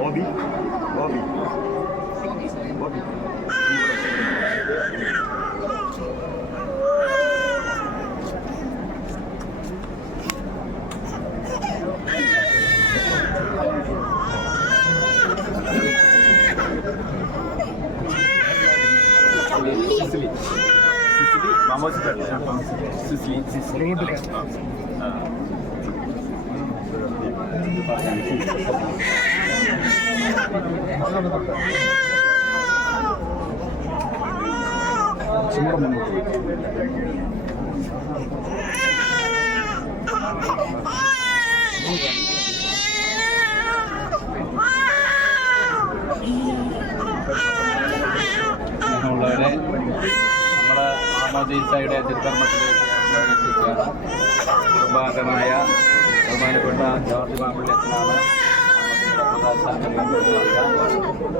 어비? 어비? 어비? 시슬리 시슬리 나머지 다 시슬리 시슬리 시슬리 ഉള്ളവരെ നമ്മുടെ മാമോദീസയുടെ തിരുക്കർമ്മത്തിലേക്ക് പ്രവേശിക്കുകയാണ് കുർബാനമായ ബഹുമാനപ്പെട്ട ജോർജ്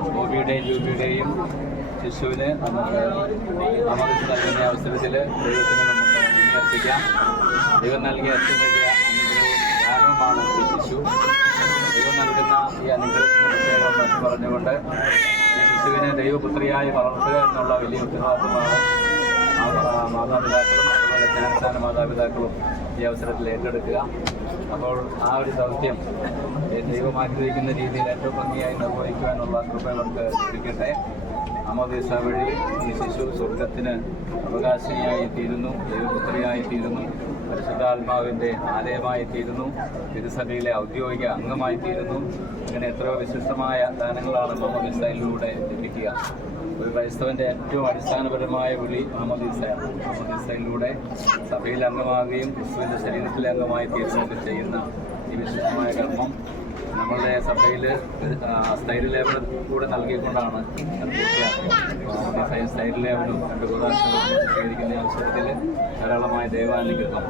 ജൂബിയുടെയും ശിശുവിന് നമുക്ക് നൽകുന്ന അവസരത്തിൽ അർപ്പിക്കാം. ദൈവം നൽകിയ ഏറ്റവും വലിയ അനുഗ്രഹവും ദാനവുമാണ് ഈ ശിശു. ദൈവം നൽകുന്ന ഈ അനുഗ്രഹത്തിന് പറഞ്ഞുകൊണ്ട് ഈ ശിശുവിനെ ദൈവപുത്രിയായി വളർത്തുക എന്നുള്ള വലിയ ഉത്തരവാദിത്തമാണ് മാതാപിതാക്കളും ജ്ഞാനസ്ഥാന മാതാപിതാക്കളും ഈ അവസരത്തിൽ ഏറ്റെടുക്കുക. അപ്പോൾ ആ ഒരു ദൗത്യം ഈ ദൈവം ആഗ്രഹിക്കുന്ന രീതിയിൽ ഏറ്റവും ഭംഗിയായി നിർവഹിക്കുവാനുള്ള കൃപ അവർക്ക് ലഭിക്കട്ടെ. അമോദീസ വഴി ഈ ശിശു സ്വർഗത്തിന് അവകാശിനിയായി തീരുന്നു ദൈവപുത്രിയായി തീരുന്നു പരിശുദ്ധാത്മാവിന്റെ ആലയമായി തീരുന്നു തിരുസഭയിലെ ഔദ്യോഗിക അംഗമായി തീരുന്നു. അങ്ങനെ എത്രയോ വിശിഷ്ടമായ ദാനങ്ങളാണ് മാമോദിസയിലൂടെ ലഭിക്കുക. ഒരു ക്രൈസ്തവന്റെ ഏറ്റവും അടിസ്ഥാനപരമായ വിളി മാമോദീസയാണ് മാമോദീസയിലൂടെ സഭയിൽ അംഗമാകുകയും ക്രിസ്തുവിന്റെ ശരീരത്തിലെ അംഗമായി തീരുകയൊക്കെ ചെയ്യുന്ന ഈ വിശിഷ്ടമായ കർമ്മം നമ്മളുടെ സഭയിൽ ലേബർ കൂടെ നൽകിക്കൊണ്ടാണ് സ്റ്റൈൽ ലേബറും രണ്ട് സ്വീകരിക്കുന്ന അവസരത്തിൽ ധാരാളമായ ദൈവാനുഗ്രഹം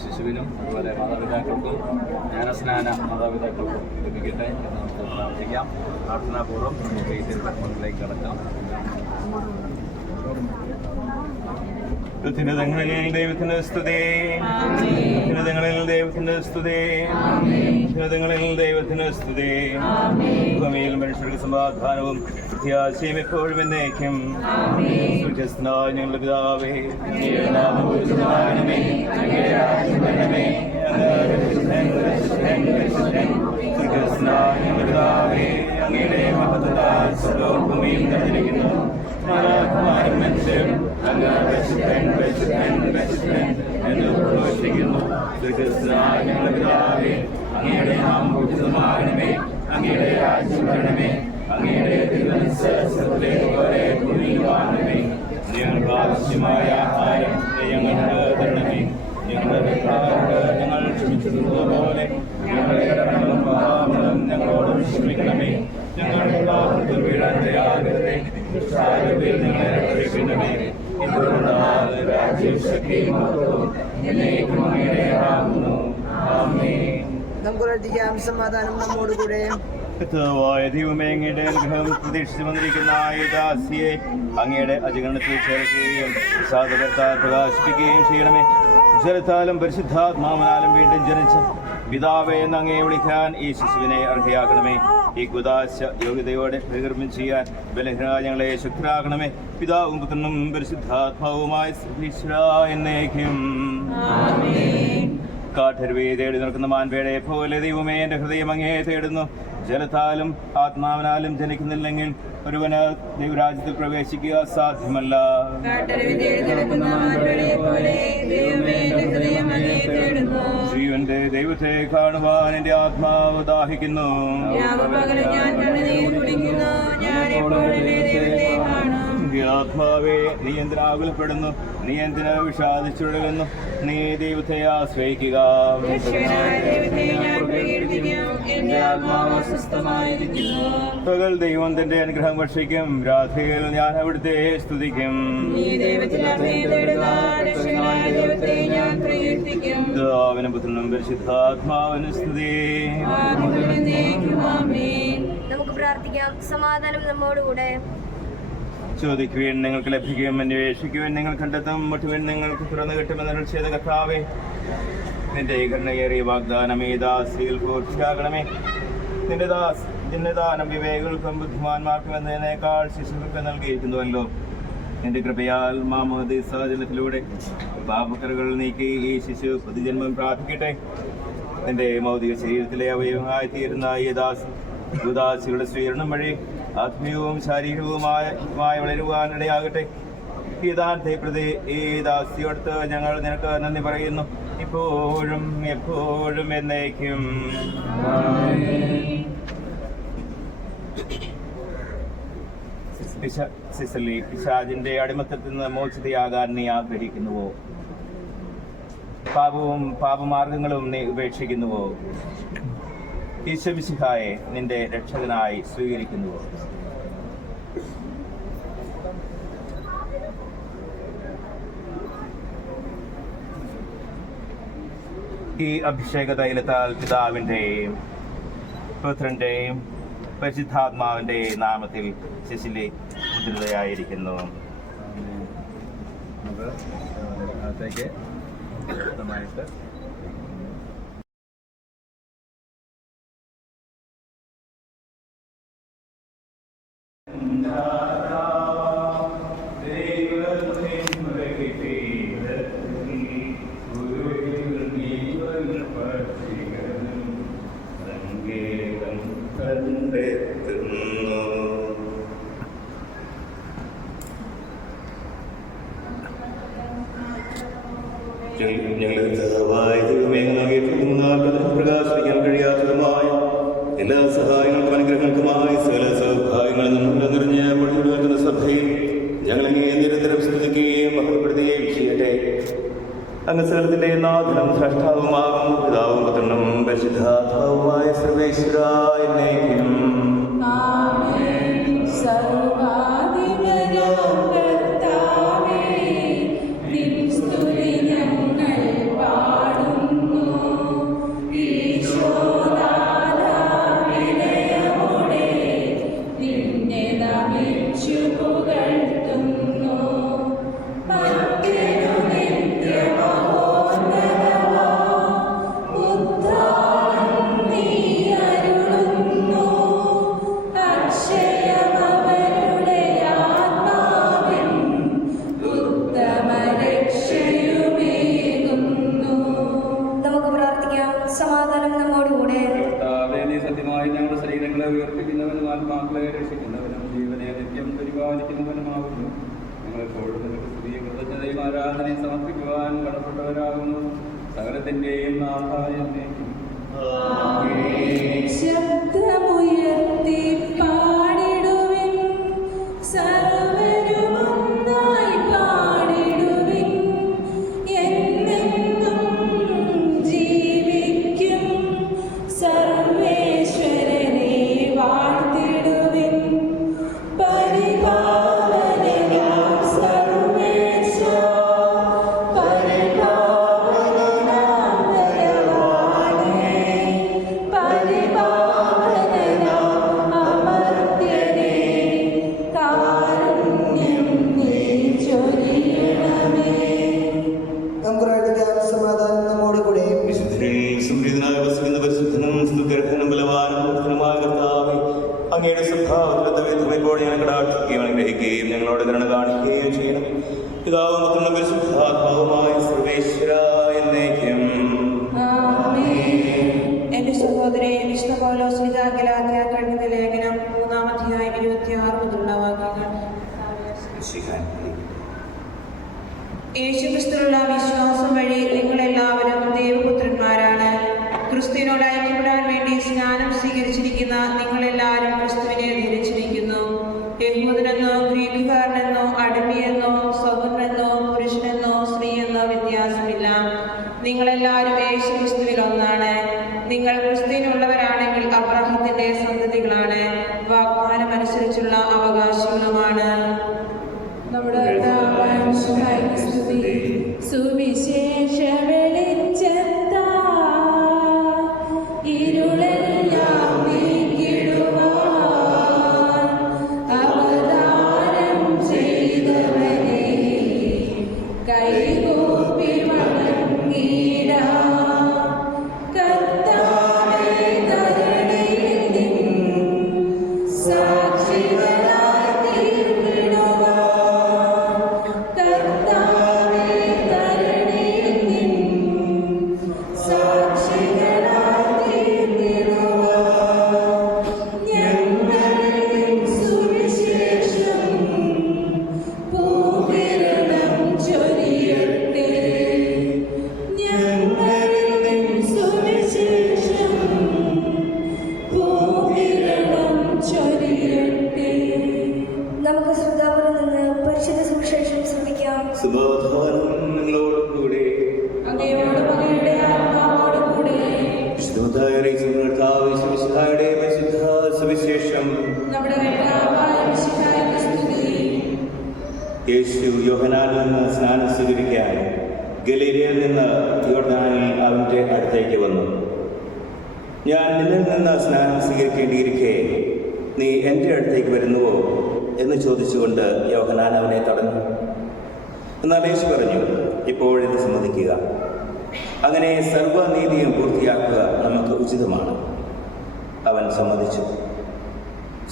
ശിശുവിനും അതുപോലെ മാതാപിതാക്കൾക്കും ജ്ഞാനസ്നാന മാതാപിതാക്കൾക്കും ലഭിക്കട്ടെ എന്ന് നമുക്ക് പ്രാർത്ഥിക്കാം. പ്രാർത്ഥനാപൂർവം നമുക്ക് ഈ തിരുക്കർമ്മങ്ങളിലേക്ക് കടക്കാം. ഉന്നതങ്ങളിൽ ദൈവത്തിന് സ്തുതി. ഉന്നതങ്ങളിൽ ദൈവത്തിന് സ്തുതി. ഉന്നതങ്ങളിൽ ദൈവത്തിന് സ്തുതി. ഭൂമിയിൽ മനുഷ്യർക്ക് സമാധാനവും പ്രത്യാശയും എപ്പോഴും എന്നേക്കും. ഞങ്ങളുടെ പിതാവേ അങ്ങയുടെ മഹത്താൽ സർവവും നിറഞ്ഞിരിക്കുന്നു അങ്ങയുടെ രാജ്യം വരണമേ അങ്ങയുടെ ആവശ്യമായ നമുക്ക് പ്രാർത്ഥിക്കാം. സമാധാനം നമ്മോടുകൂടെ കർത്താവായ ദൈവമേ അങ്ങയുടെ അനുഗ്രഹം പ്രതീക്ഷിച്ചു വന്നിരിക്കുന്ന ദാസിയെ അങ്ങയുടെ അജഗണത്തിൽ ചേർക്കുകയും സാധകർത്താൽ പ്രകാശിപ്പിക്കുകയും ചെയ്യണമേ. ജലത്താലും പരിശുദ്ധാത്മാവനാലും വീണ്ടും ജനിച്ച് പിതാവേ എന്ന് അങ്ങയെ വിളിക്കാൻ ഈ ശിശുവിനെ അർഹയാക്കണമേ. ഈ കുദാശ യോഗ്യതയോടെ പരികർമ്മം ചെയ്യാൻ ബലഹരാജങ്ങളെ ശക്തരാകണമേ പിതാവും പുത്രനും പരിശുദ്ധാത്മാവുമായി ശ്രീശ്വര എന്നേക്കും. കാട്ടരുവയെ തേടി നിൽക്കുന്ന മാൻപേടെ പോലെ ദൈവമേ എന്റെ ഹൃദയം അങ്ങേ തേടുന്നു. ജലത്താലും ആത്മാവിനാലും ജനിക്കുന്നില്ലെങ്കിൽ ഒരുവന് ദൈവരാജ്യത്തിൽ പ്രവേശിക്കുക സാധ്യമല്ല. ജീവന്റെ ദൈവത്തെ കാണുവാൻ എന്റെ ആത്മാവ് ദാഹിക്കുന്നു. എന്റെ ആത്മാവെ നീ എന്തിനാകുലപ്പെടുന്നു നീ എന്തിനാ വിഷാദിച്ചൊഴുകുന്നു നീ ദൈവത്തെ ആശ്രയിക്കുക. പകൽ ദൈവം തന്റെ അനുഗ്രഹം ഭക്ഷിക്കും രാത്രിയിൽ ഞാൻ അവിടുത്തെ സ്തുതിക്കും. പിതാവിനും പുത്രനും പരിശുദ്ധാത്മാവിനും സ്തുതി. നമുക്ക് പ്രാർത്ഥിക്കാം. സമാധാനം നമ്മോടുകൂടെ. ചോദിക്കുവാൻ നിങ്ങൾക്ക് ലഭിക്കുകയും അന്വേഷിക്കുവാൻ നിങ്ങൾ കണ്ടെത്തും മുട്ടുവാൻ നിങ്ങൾക്ക് തുറന്നു കിട്ടുമെന്ന് ചെയ്ത കർത്താവേ. നിന്റെ കരുണയേറിയ വാഗ്ദാനം ഈ ദാസിയിൽ പൂർത്തിയാകണമേ. നിന്റെ ദാസ് നിന്റെ ദാനം വിവേകൾക്കും ബുദ്ധിമാന്മാർക്കും എന്നതിനേക്കാൾ ശിശുക്കൾക്ക് നൽകിയിരിക്കുന്നുവല്ലോ. നിന്റെ കൃപയാൽ മാമോദി സാഹചര്യത്തിലൂടെ പാപക്കറുകൾ നീക്കി ഈ ശിശു പ്രതിജന്മം പ്രാപിക്കട്ടെ. നിന്റെ മൗതിക ശരീരത്തിലെ അവയവമായി തീരുന്ന ഈ ദാസ് ഉദാസിയുടെ സ്വീകരണം വഴി ആത്മീയവും ശാരീരികവുമായ വളരുവാനിടയാകട്ടെ യഥാർത്ഥപ്രതി ഈ ദാസിയോടത്ത് ഞങ്ങൾ നിനക്ക് നന്ദി പറയുന്നു. ഇപ്പോഴും എപ്പോഴും എന്നേക്കും. സിസലി പിശാജിന്റെ അടിമത്തത്തിൽ നിന്ന് മോചിതയാകാൻ നീ ആഗ്രഹിക്കുന്നുവോ? പാപവും പാപമാർഗങ്ങളും നീ ഉപേക്ഷിക്കുന്നുവോ? ഈശ്വമിശിഹായെ നിന്റെ രക്ഷകനായി സ്വീകരിക്കുന്നു. ഈ അഭിഷേക തൈലത്താൽ പിതാവിന്റെയും പുത്രന്റെയും പരിശുദ്ധാത്മാവിന്റെയും നാമത്തിൽ ശിശിലി മുദ്രിതയായിരിക്കുന്നു അകത്തേക്ക്. സകലത്തിന്റെ നാഥനും സൃഷ്ടാവുമാകും പിതാവും പുത്രനും പരിശുദ്ധാത്മാവുമായ ഉയർപ്പിക്കുന്നവനും ആത്മാക്കളെ രക്ഷിക്കുന്നവനും ജീവനെ നിത്യം പരിപാലിക്കുന്നവനുമാകുന്നു ഞങ്ങളെപ്പോഴും നിങ്ങൾക്ക് സ്തുതിയും കൃതജ്ഞതയും ആരാധനയും സമർപ്പിക്കുവാൻ കടപ്പെട്ടവരാകുന്നു. സകലത്തിന്റെയും നാഥായ എന്നേക്കും. ustedes son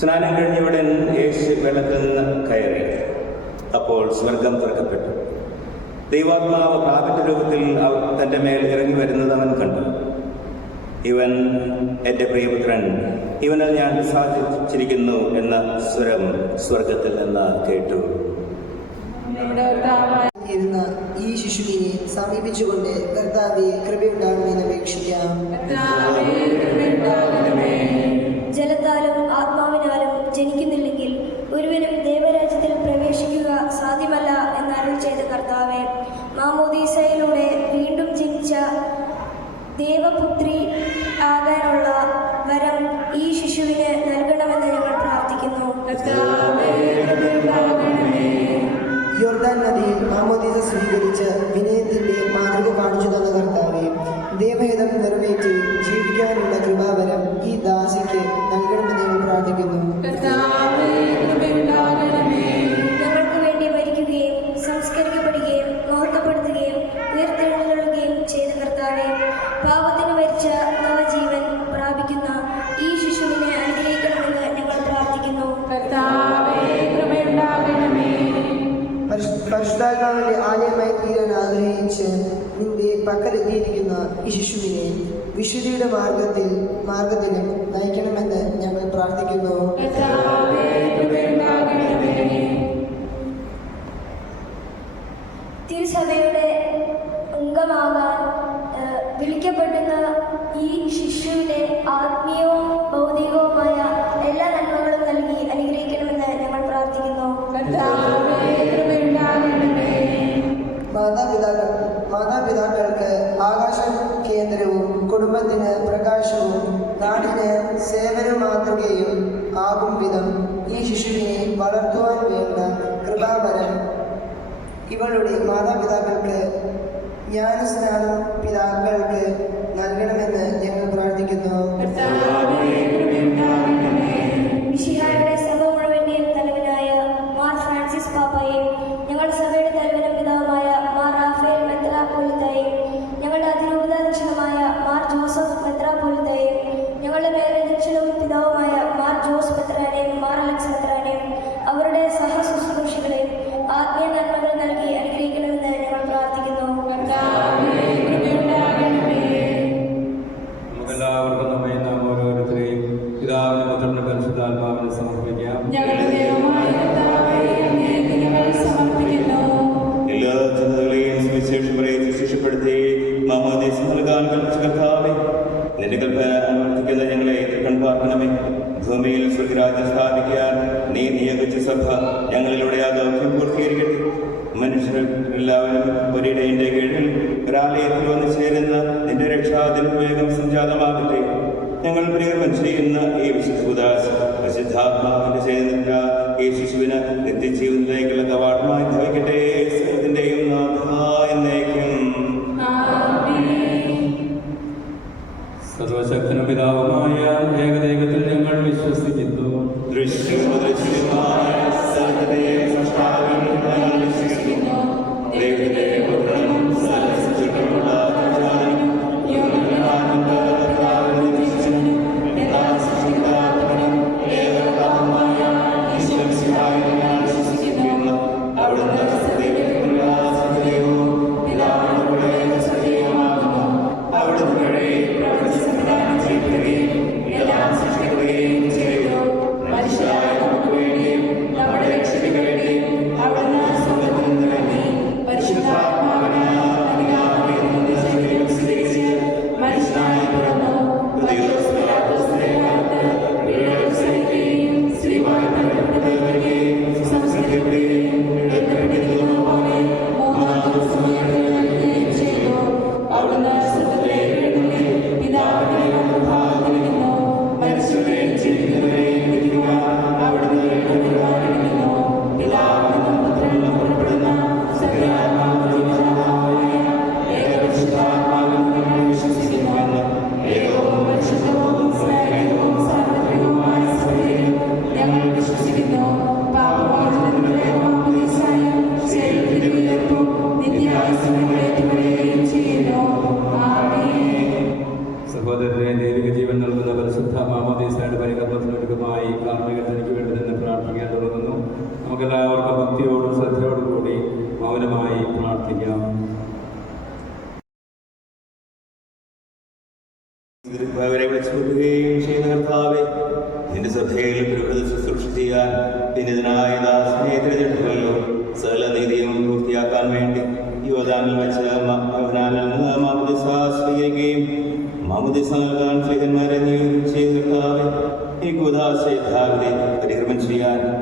സ്നാനം കഴിഞ്ഞയുടൻ യേശു വെള്ളത്തിൽ നിന്ന് കയറി. അപ്പോൾ സ്വർഗം തുറക്കപ്പെട്ടു. ദൈവാത്മാവ് പ്രാപിറ്റ രൂപത്തിൽ അവർ തന്റെ മേൽ ഇറങ്ങി വരുന്നത് അവൻ കണ്ടു. ഇവൻ എന്റെ പ്രിയപുത്രൻ ഇവനിൽ ഞാൻ സാധിച്ചിരിക്കുന്നു എന്ന സ്വരം സ്വർഗത്തിൽ നിന്ന് കേട്ടു. ഇരുന്ന ഈ ശിശുവിനെ സമീപിച്ചുകൊണ്ട് കർത്താവെ കൃപയുണ്ടാകണമെന്ന് അപേക്ഷിക്കാം. വിശുദ്ധിയുടെ മാർഗത്തിൽ മാർഗത്തിലും നയിക്കണമെന്ന് ഞങ്ങൾ പ്രാർത്ഥിക്കുന്നു. തിരുസഭയുടെ അംഗമാകാൻ വിളിക്കപ്പെടുന്ന ഈ ശിശുവിനെ ആത്മീയവും ഭൗതികവുമായ എല്ലാ നന്മകളും നൽകി അനുഗ്രഹിക്കണമെന്ന് ഞങ്ങൾ പ്രാർത്ഥിക്കുന്നു. മാതാപിതാക്കൾ മാതാപിതാക്കൾക്ക് ആകാശ കേന്ദ്രവും കുടുംബത്തിന് പ്രകാശവും നാടിന് സേവന മാതൃകയും ആകും വിധം ഈ ശിശുവിനെ വളർത്തുവാൻ വേണ്ട കൃപാവരം ഇവളുടെ മാതാപിതാക്കൾക്ക് ജ്ഞാനസ്നാനം പിതാക്കൾക്ക്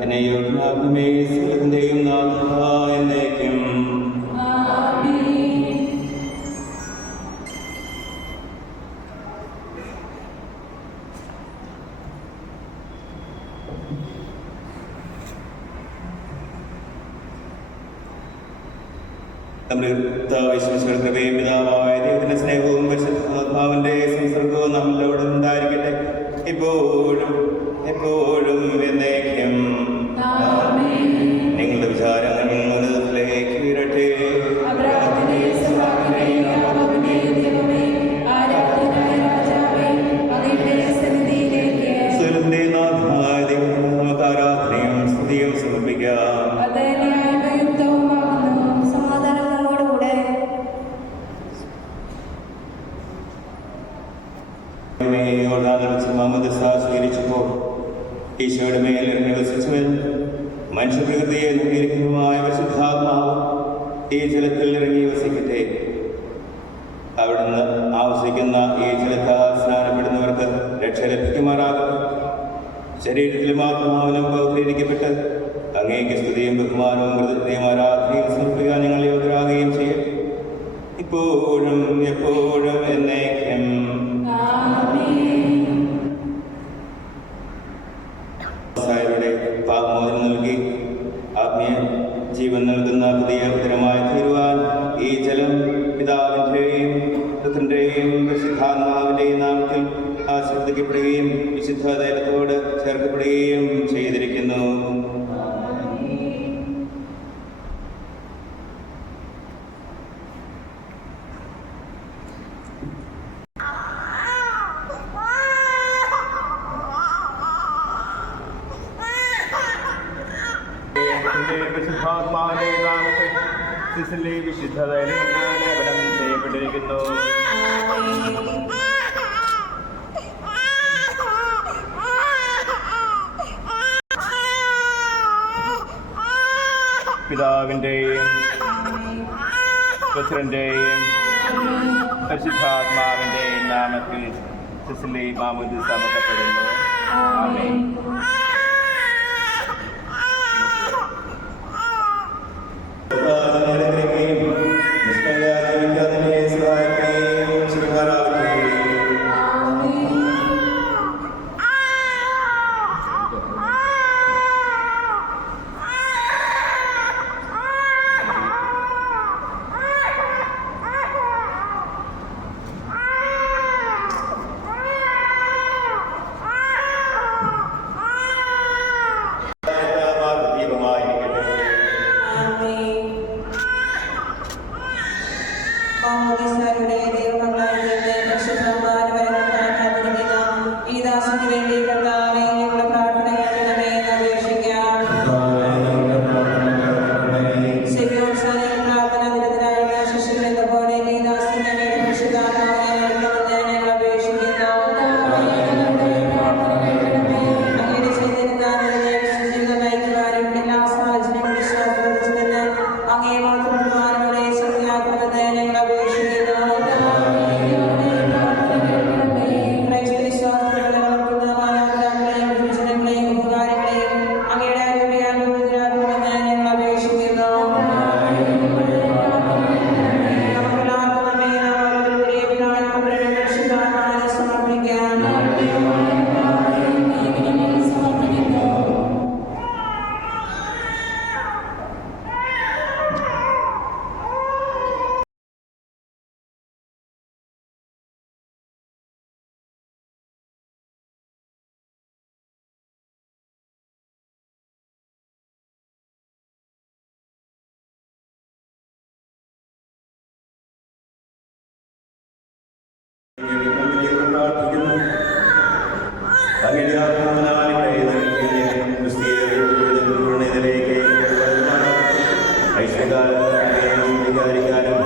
എന്നെയും ആത്മമേ സ്വർഗത്തിന്റെയും നാഥ എന്നേക്കും നമ്മുടെ കർത്താവ് വിശ്വസിക്കുന്ന പിതാവാണ് സ്വീകരിച്ചപ്പോൾ ഈശോയുടെ മേൽ നിവസിച്ചവൻ മനുഷ്യപ്രകൃതിയെ നിർമ്മിക്കുന്നതുമായ പരിശുദ്ധാത്മാവ് ഈ ജലത്തിൽ ഇറങ്ങി വസിക്കട്ടെ. അവിടുന്ന് ആവസിക്കുന്ന ഈ ജലത്താൽ സ്നാനപ്പെടുന്നവർക്ക് രക്ഷ ലഭിക്കുമാറാകും ശരീരത്തിലും ആത്മാവിലും പൗത്രീകരിക്കപ്പെട്ട് അങ്ങേക്ക് സ്തുതിയും ബഹുമാനവും മൃതത്തെയും ആരാധനയും സമർപ്പിക്കാൻ ഞങ്ങൾ യോഗ്യരാകുകയും ചെയ്യും ഇപ്പോഴും എപ്പോഴും എന്നെ പരിശുദ്ധാത്മാവിനെ സിസിലെ വിശുദ്ധ ലേപനം ചെയ്യപ്പെട്ടിരിക്കുന്നു. പിതാവിന്റെയും പുത്രന്റെയും പരിശുദ്ധാത്മാവിന്റെയും നാമത്തിൽ സിസിലെ മാമുദ് സമർക്കപ്പെടുന്നു ആമേൻ. ഐശ്വര്യകാലം സ്വീകരിക്കാനും